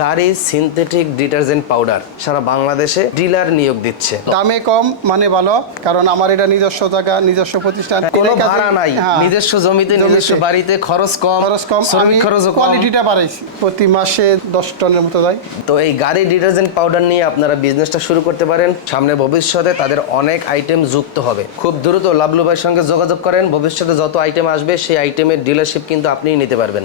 গাড়ি synthetic detergent powder সারা বাংলাদেশে dealer নিয়োগ দিচ্ছে। দামে কম মানে ভালো কারণ আমার এটা নিজস্ব জায়গা নিজস্ব প্রতিষ্ঠান। কোনো ভাড়া নাই। হ্যাঁ, নিজস্ব জমিতে। নিজস্ব বাড়িতে খরচ কম খরচ কম শ্রমিক খরচও কম। কোয়ালিটিটা বাড়াইছি। প্রতি মাসে দশ টনের মতো যায়। তো এই গাড়ি ডিটারজেন্ট পাউডার নিয়ে আপনারা বিজনেসটা শুরু করতে পারেন। সামনে ভবিষ্যতে তাদের অনেক আইটেম যুক্ত হবে। খুব দ্রুত লাভলু ভাইয়ের সঙ্গে যোগাযোগ করেন। ভবিষ্যতে যত আইটেম আসবে সেই আইটেমের ডিলারশিপ কিন্তু আপনিই নিতে পারবেন।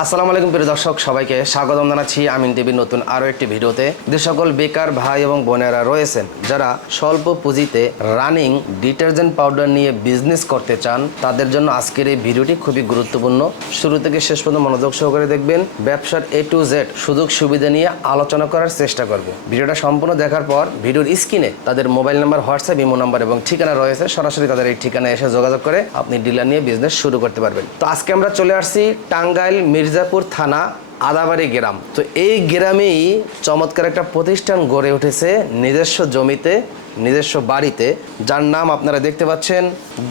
আসসালামু আলাইকুম প্রিয় দর্শক, সবাইকে স্বাগতম জানাচ্ছি আমিন টিভির নতুন আরও একটি ভিডিওতে। যে সকল বেকার ভাই এবং বোনেরা রয়েছেন, যারা স্বল্প পুঁজিতে রানিং ডিটারজেন্ট পাউডার নিয়ে বিজনেস করতে চান, তাদের জন্য আজকের এই ভিডিওটি খুবই গুরুত্বপূর্ণ। শুরু থেকে শেষ পর্যন্ত মনোযোগ সহকারে দেখবেন, ব্যবসার এ টু জেড সুযোগ সুবিধা নিয়ে আলোচনা করার চেষ্টা করব। ভিডিওটা সম্পূর্ণ দেখার পর ভিডিওর স্ক্রিনে তাদের mobile number, WhatsApp, imo number এবং ঠিকানা রয়েছে। সরাসরি তাদের এই ঠিকানায় এসে যোগাযোগ করে আপনি ডিলার নিয়ে বিজনেস শুরু করতে পারবেন। তো আজকে আমরা চলে আসছি টাঙ্গাইল মির্জাপুর থানা আদাবাড়ি গ্রাম। তো এই গ্রামেই চমৎকার একটা প্রতিষ্ঠান গড়ে উঠেছে নিজস্ব জমিতে। নিজস্ব বাড়িতে, যার নাম আপনারা দেখতে পাচ্ছেন,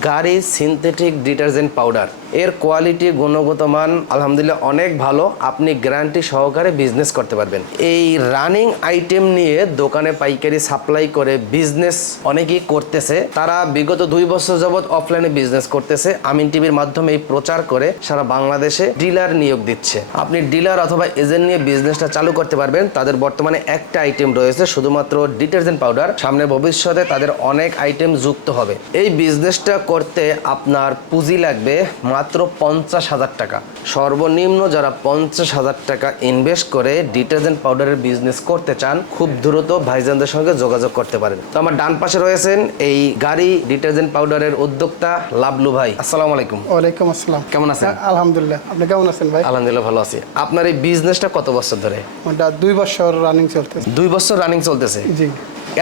গাড়ি সিনথেটিক ডিটারজেন্ট পাউডার এর কোয়ালিটি গুণগত মান, আলহামদুলিল্লাহ অনেক ভালো। আপনি গ্যারান্টি সহকারে বিজনেস করতে পারবেন। এই রানিং আইটেম নিয়ে দোকানে পাইকারি সাপ্লাই করে বিজনেস অনেকেই করতেছে। তারা বিগত দুই বছর যাবৎ অফলাইনে বিজনেস করতেছে। আমিন টিভির মাধ্যমে এই প্রচার করে সারা বাংলাদেশে ডিলার নিয়োগ দিচ্ছে। আপনি ডিলার অথবা এজেন্ট নিয়ে বিজনেসটা চালু করতে পারবেন। তাদের বর্তমানে একটা আইটেম রয়েছে, শুধুমাত্র ডিটারজেন্ট পাউডার সামনে ভবিষ্যতে তাদের অনেক আইটেম যুক্ত হবে। এই বিজনেসটা করতে আপনার পুঁজি লাগবে মাত্র পঞ্চাশ হাজার টাকা। সর্বনিম্ন যারা পঞ্চাশ হাজার টাকা ইনভেস্ট করে ডিটারজেন্ট পাউডারের বিজনেস করতে চান খুব দ্রুত ভাইজানদের সঙ্গে যোগাযোগ করতে পারেন। তো আমার ডান পাশে রয়েছেন এই গাড়ি ডিটারজেন্ট পাউডারের উদ্যোক্তা লাভলু ভাই। আসসালামু আলাইকুম। ওয়ালাইকুম আসসালাম। কেমন আছেন? আলহামদুলিল্লাহ। আপনি কেমন আছেন ভাই? আলহামদুলিল্লাহ ভালো আছি। আপনার এই বিজনেসটা কত বছর ধরে? ওটা দুই বছর রানিং চলতেছে। দুই বছর রানিং চলতেছে? জি।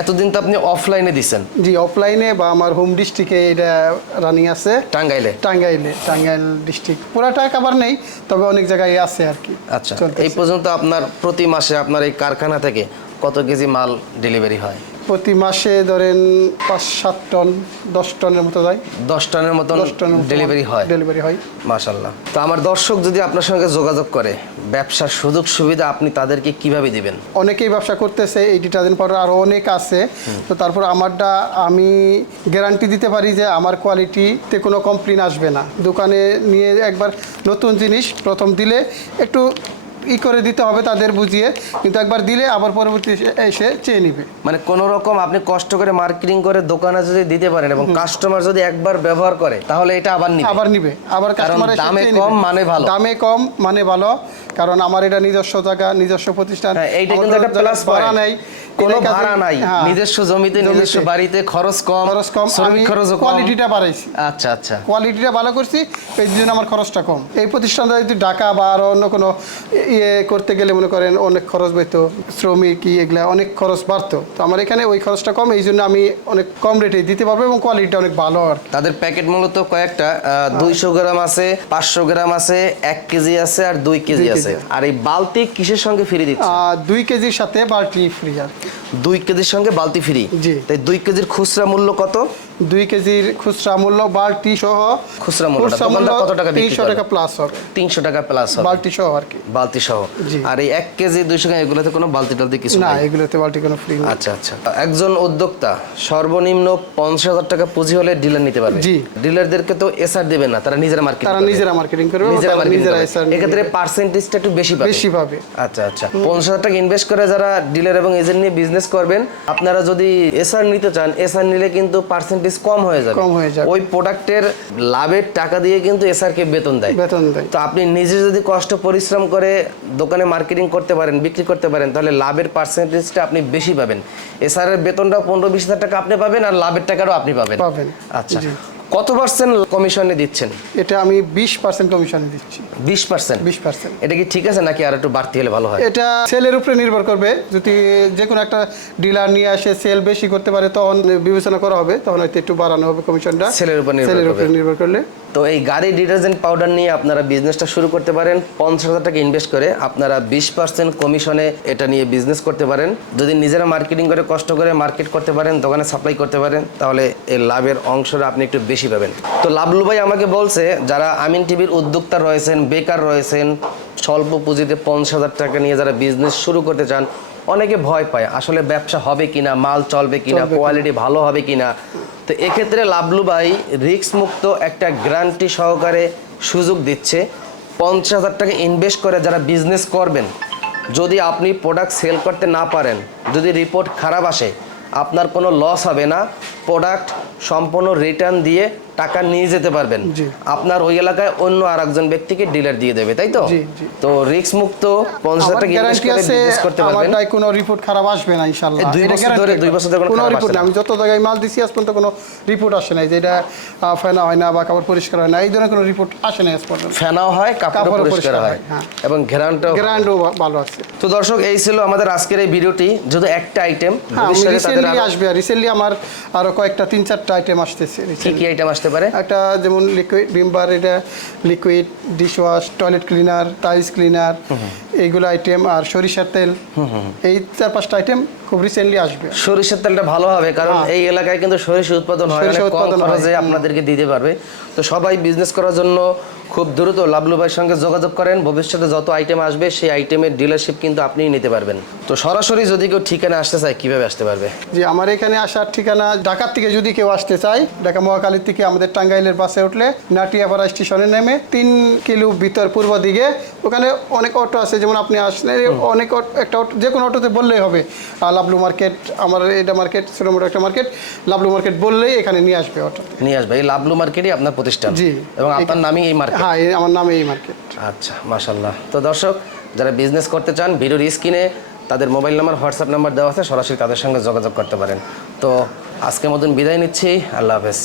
এতদিন তো আপনি অফলাইনে দিছেন। জি অফলাইনে বা আমার হোম ডিস্ট্রিক্টে এটা রানিং আছে। টাঙ্গাইলে? টাঙ্গাইলে টাঙ্গাইল ডিস্ট্রিক্ট পুরাটা কাবার নেই তবে অনেক জায়গায় আছে আর কি। আচ্ছা এই পর্যন্ত আপনার প্রতি মাসে আপনার এই কারখানা থেকে কত কেজি মাল ডেলিভারি হয়? প্রতি মাসে ধরেন পাঁচ সাত টন দশ টনের মতো যায়। দশ টনের মতো ডেলিভারি হয়। ডেলিভারি হয়। মাশাল্লাহ তো আমার দর্শক যদি আপনার সঙ্গে যোগাযোগ করে ব্যবসার সুযোগ সুবিধা আপনি তাদেরকে কীভাবে দিবেন? অনেকেই ব্যবসা করতেছে এই ডিটারজেন্ট পাউডার আরও অনেক আছে। তো তারপর আমারটা আমি গ্যারান্টি দিতে পারি যে আমার কোয়ালিটিতে কোনো কমপ্লেন আসবে না। দোকানে নিয়ে একবার নতুন জিনিস প্রথম দিলে একটু ই করে দিতে হবে তাদের বুঝিয়ে কিন্তু একবার দিলে আবার পরবর্তী এসে- চেয়ে নিবে। মানে কোন রকম আপনি কষ্ট করে মার্কেটিং করে দোকানে যদি দিতে পারেন এবং কাস্টমার যদি একবার ব্যবহার করে তাহলে এটা আবার নিবে। আবার নিবে। আবার কারণ কাস্টমার দামে কম মানে ভালো। দামে কম মানে ভালো। কারণ আমার এটা নিজস্ব জায়গা নিজস্ব প্রতিষ্ঠান। হ্যাঁ, এইটা কিন্তু একটা প্লাস পয়েন্ট নাই কোনো ভাড়া নাই। হ্যাঁ, নিজস্ব জমিতে। নিজস্ব বাড়িতে খরচ কম খরচ কম শ্রমিক খরচও কম। কোয়ালিটিটা বাড়াইছি। আচ্ছা আচ্ছা। কোয়ালিটিটা ভালো করছি এই জন্য আমার খরচটা কম। এই প্রতিষ্ঠানটা যদি ঢাকা বা আরও অন্য কোনো ইয়ে করতে গেলে মনে করেন অনেক খরচ বইতো শ্রমিক কি এগুলা অনেক খরচ বাড়তো। তো আমার এখানে ওই খরচটা কম এই জন্য আমি অনেক কম রেটে দিতে পারব এবং কোয়ালিটিটা অনেক ভালো আর তাদের প্যাকেট মূলত কয়েকটা দুইশো গ্রাম আছে পাঁচশো গ্রাম আছে এক কেজি আছে আর দুই কেজি আছে। আর এই বালতি কিসের সঙ্গে ফ্রি দিচ্ছে দুই কেজির সাথে বালতি ফ্রি আর। দুই কেজির সঙ্গে বালতি ফ্রি তাই দুই কেজির খুচরা মূল্য কত? দুই কেজির খুচরা মূল্য বাল্টি সহ খুচরা দোকানদার কত টাকা তিনশো টাকা প্লাস হবে। তিনশো টাকা প্লাস হবে। বাল্টি সহ আর কি। বালতি সহ। আর এই এক কেজি দুইশো গ্রাম এগুলোতে কোনো বালতি টালতি কিছু না এগুলোতে বাল্টি কোনো ফ্রি না আচ্ছা আচ্ছা। একজন উদ্যোক্তা সর্বনিম্ন পঞ্চাশ হাজার টাকা পুঁজি হলে ডিলার নিতে পারবে। জি। ডিলারদেরকে তো এসআর দেবে না তারা নিজেরা মার্কেট তারা নিজেরা মার্কেটিং করবে নিজেরা নিজেরা নিবে। এক্ষেত্রে পার্সেন্টেজটা একটু বেশি পাবে। বেশি পাবে। আচ্ছা আচ্ছা। পঞ্চাশ হাজার টাকা ইনভেস্ট করে যারা ডিলার এবং এজেন্ট নিয়ে বিজনেস করবেন আপনারা যদি এসআর নিতে চান এসআর নিলে কিন্তু পার্সেন্টেজ কম হয়ে যাবে। কম হয়ে যাবে। ওই প্রোডাক্টের লাভের টাকা দিয়ে কিন্তু এসআরকে বেতন দেয়। বেতন দেয়। তো আপনি নিজে যদি কষ্ট পরিশ্রম করে দোকানে মার্কেটিং করতে পারেন বিক্রি করতে পারেন তাহলে লাভের পার্সেন্টেজটা আপনি বেশি পাবেন। এসআর এর বেতনটা পনেরো বিশ হাজার টাকা আপনি পাবেন আর লাভের টাকাটাও আপনি পাবেন। পাবেন। আচ্ছা। কত পার্সেন্ট কমিশনে দিচ্ছেন? এটা আমি বিশ পার্সেন্ট কমিশন দিচ্ছি। বিশ পার্সেন্ট বিশ পার্সেন্ট এটা কি ঠিক আছে নাকি আর একটু বাড়তি হলে ভালো হয়? এটা সেলের উপরে নির্ভর করবে। যদি যে কোনো একটা ডিলার নিয়ে আসে সেল বেশি করতে পারে তখন বিবেচনা করা হবে। তখন হয়তো একটু বাড়ানো হবে কমিশনটা সেলের উপর নির্ভর সেলের উপরে নির্ভর করলে। তো এই গাড়ি ডিটারজেন্ট পাউডার নিয়ে আপনারা বিজনেসটা শুরু করতে পারেন। পঞ্চাশ হাজার টাকা ইনভেস্ট করে আপনারা বিশ পার্সেন্ট কমিশনে এটা নিয়ে বিজনেস করতে পারেন। যদি নিজেরা মার্কেটিং করে কষ্ট করে মার্কেট করতে পারেন দোকানে সাপ্লাই করতে পারেন তাহলে এই লাভের অংশটা আপনি একটু বেশি পাবেন। তো লাভলু ভাই আমাকে বলছে যারা আমিন টিভির উদ্যোক্তা রয়েছেন বেকার রয়েছেন স্বল্প পুঁজিতে পঞ্চাশ হাজার টাকা নিয়ে যারা বিজনেস শুরু করতে চান অনেকে ভয় পায় আসলে ব্যবসা হবে কিনা মাল চলবে কিনা কোয়ালিটি ভালো হবে কিনা। তো এক্ষেত্রে লাভলু ভাই রিস্ক মুক্ত একটা গ্যারান্টি সহকারে সুযোগ দিচ্ছে পঞ্চাশ হাজার টাকা ইনভেস্ট করে যারা বিজনেস করবেন। যদি আপনি প্রোডাক্ট সেল করতে না পারেন যদি রিপোর্ট খারাপ আসে আপনার কোনো লস হবে না প্রোডাক্ট সম্পূর্ণ রিটার্ন দিয়ে টাকা নিয়ে যেতে পারবেন। আপনার ওই এলাকায় অন্য আর একজন ব্যক্তিকে ডিলার দিয়ে দেবে তাই তো। তো রিস্ক মুক্ত পঞ্চাশ হাজার টাকা ইনভেস্ট করে বিজনেস করতে পারবেন। আমারটাই কোনো রিপোর্ট খারাপ আসবে না ইনশাল্লাহ দুই বছর ধরে- দুই বছর ধরে কোনো কোনো রিপোর্ট না না। আমি যত জায়গায় মাল দিছি আজ পর্যন্ত কোনো রিপোর্ট আসে নাই যে এটা ফেনা হয় না বা কাপড় পরিষ্কার হয় না। এই ধরনের কোনো রিপোর্ট আসে না আজ পর্যন্ত। ফেনাও হয় কাপড় পরিষ্কার পরিষ্কার হয়। হয়, হ্যাঁ। এবং ঘেরানটাও গ্র্যান্ডও ভালো আছে। তো দর্শক এই ছিল আমাদের আজকের এই ভিডিওটি। যদি একটা আইটেম হ্যাঁ ভবিষ্যতে রিসেন্টলি আসবে। রিসেন্টলি আমার আরও কয়েকটা তিন চারটা আইটেম আসতেছে। কি কি আইটেম আসতে পারে? একটা যেমন লিকুইড ভিমবার এটা liquid dishwash toilet cleaner tiles cleaner এইগুলো আইটেম আর সরিষার তেল এই চার পাঁচটা আইটেম খুব রিসেন্টলি আসবে। সরিষার তেলটা ভালো হবে কারণ হ্যাঁ। এই এলাকায় কিন্তু সরিষা উৎপাদন হয় সরিষা অনেক কম উৎপাদন হয়, খরচে আপনাদেরকে দিতে পারবে। তো সবাই বিজনেস করার জন্য খুব দ্রুত লাবলু ভাইয়ের সঙ্গে যোগাযোগ করেন। ভবিষ্যতে যত আইটেম আসবে সেই আইটেমের ডিলারশিপ কিন্তু আপনিই নিতে পারবেন। তো সরাসরি যদি কেউ ঠিকানা আসতে চায় কীভাবে আসতে পারবে? যে আমার এখানে আসার ঠিকানা ঢাকার থেকে যদি কেউ আসতে চায় ঢাকা মহাকালীর থেকে আমাদের টাঙ্গাইলের বাসে উঠলে নাটিয়াপাড়া স্টেশনে নেমে তিন কিলো ভিতর পূর্ব দিকে ওখানে অনেক অটো আছে। যেমন আপনি আসলে অনেক একটা অটো যে কোনো অটোতে বললেই হবে। আর লাভলু মার্কেট আমার এটা মার্কেট ছোটো একটা মার্কেট লাবলু মার্কেট বললেই এখানে নিয়ে আসবে অটো নিয়ে আসবে। এই লাবলু মার্কেটই আপনার প্রতিষ্ঠান। জি। এবং আপনার নামই এই মার্কেট হ্যাঁ আমার নাম এই মার্কেট। আচ্ছা মাশাল্লাহ তো দর্শক, যারা বিজনেস করতে চান, ভিডিওর স্ক্রিনে তাদের মোবাইল নাম্বার হোয়াটসঅ্যাপ নাম্বার দেওয়া আছে, সরাসরি তাদের সঙ্গে যোগাযোগ করতে পারেন। তো আজকের মতন বিদায় নিচ্ছি, আল্লাহ হাফেজ।